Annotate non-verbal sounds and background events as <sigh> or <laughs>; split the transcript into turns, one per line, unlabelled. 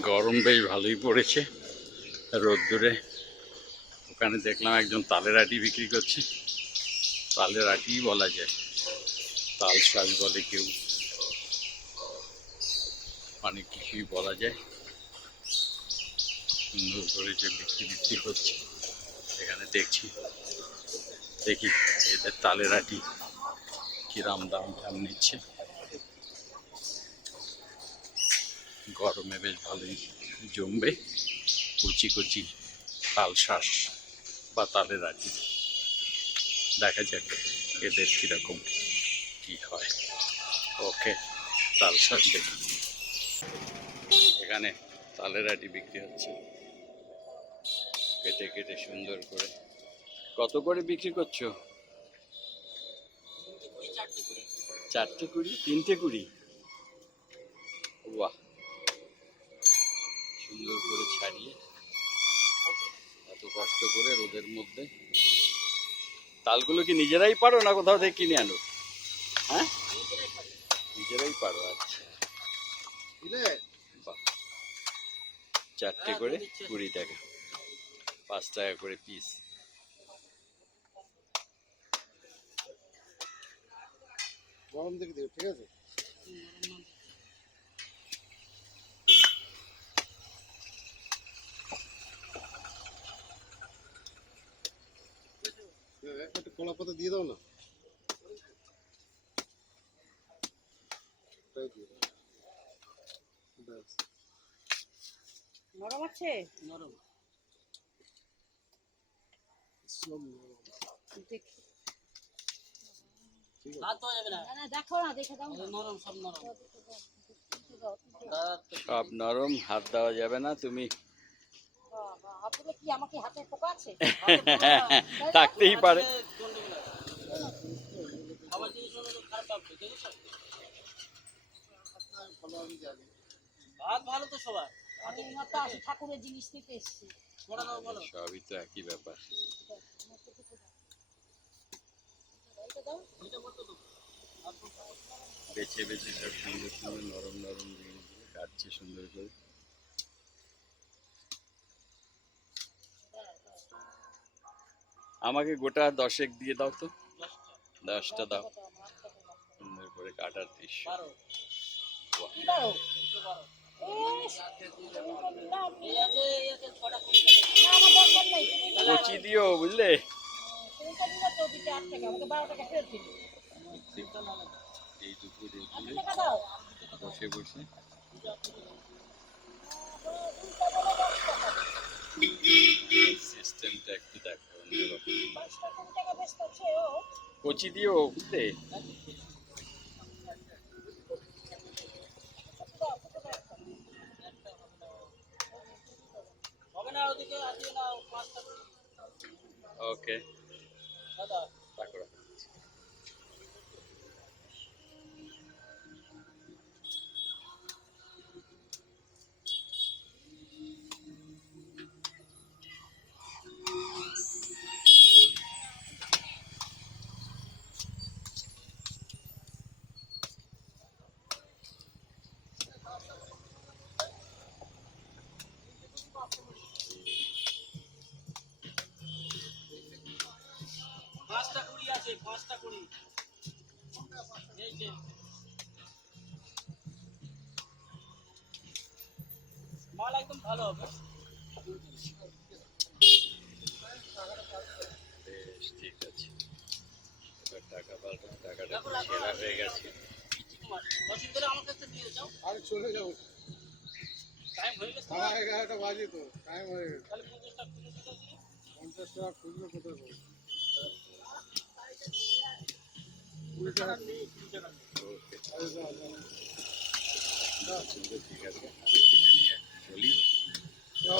গরম বেশ ভালোই পড়েছে। রোদ্দুরে। ওখানে দেখলাম একজন তালের আটি বিক্রি করছে। তালের আটিই বলা যায়। তাল শাক বলে কেউ। অনেক কিছুই বলা যায়। সুন্দর করে যে বিক্রি বিক্রি হচ্ছে। এখানে দেখছি। দেখি এদের তালের আটি কিরাম দাম টাম নিচ্ছে। গরমে বেশ ভালোই জমবে। কুচি কুচি তাল শ্বাস বা তালের আটি দেখা যাক এদের কীরকম কি হয়। ওকে, তাল শ্বাস দেখি। এখানে তালের আটি বিক্রি হচ্ছে। কেটে কেটে সুন্দর করে। কত করে বিক্রি করছ? চারটে কুড়ি, তিনটে কুড়ি। বাহ সুন্দর করে ছাড়িয়ে এত কষ্ট করে রোদের মধ্যে। তালগুলো কি নিজেরাই পারো না কোথাও থেকে কিনে আনো? হ্যাঁ? নিজেরাই পারো আচ্ছা। চারটে করে কুড়ি টাকা। পাঁচ টাকা করে পিস
গরম দেখে দিও ঠিক আছে? কলা পাতা দিয়ে দাও। না।
নরম আছে?
সব নরম।
দেখি।
হাত ধোয়া যাবে না।
না না দেখো না দেখে দাও না।
নরম সব নরম
হাত দেওয়া যাবে না তুমি।
কি আমাকে হাতে পোকা আছে? <laughs>
থাকতেই পারে।
ভাত ভালো তো সবার।
ঠাকুরের জিনিস নিতে এসছি।
সবই তো একই ব্যাপার। বেছে বেছে সব সুন্দর সুন্দর নরম নরম জিনিসগুলো কাটছে সুন্দর করে। আমাকে গোটা দশেক দিয়ে দাও তো। দশটা দাও। সুন্দর করে কাটার দৃশ্য। কচি দিও বুঝলে। এই দুপুরে। বসে বসে। সিস্টেমটা একটু দেখো। কচি দিও বুঝলে
ওকে দুটো
পাঁচটা কুড়ি মাল একদম ভালো হবে।
বেশ ঠিক আছে। এবার টাকা পাল্টা টাকাটা সেরা হয়ে গেছে।
রসিদ আমার কাছে দিয়ে যাও।
আরে চলে যাও
টাইম হয়ে গেছে।
সাড়ে এগারোটা বাজে তো টাইম হয়ে গেছে।
তাহলে
পঞ্চাশ টাকা খুচরো কোথায় পাবো টাকা
নেই কুড়ি
ঠিক আছে চলি
দাও।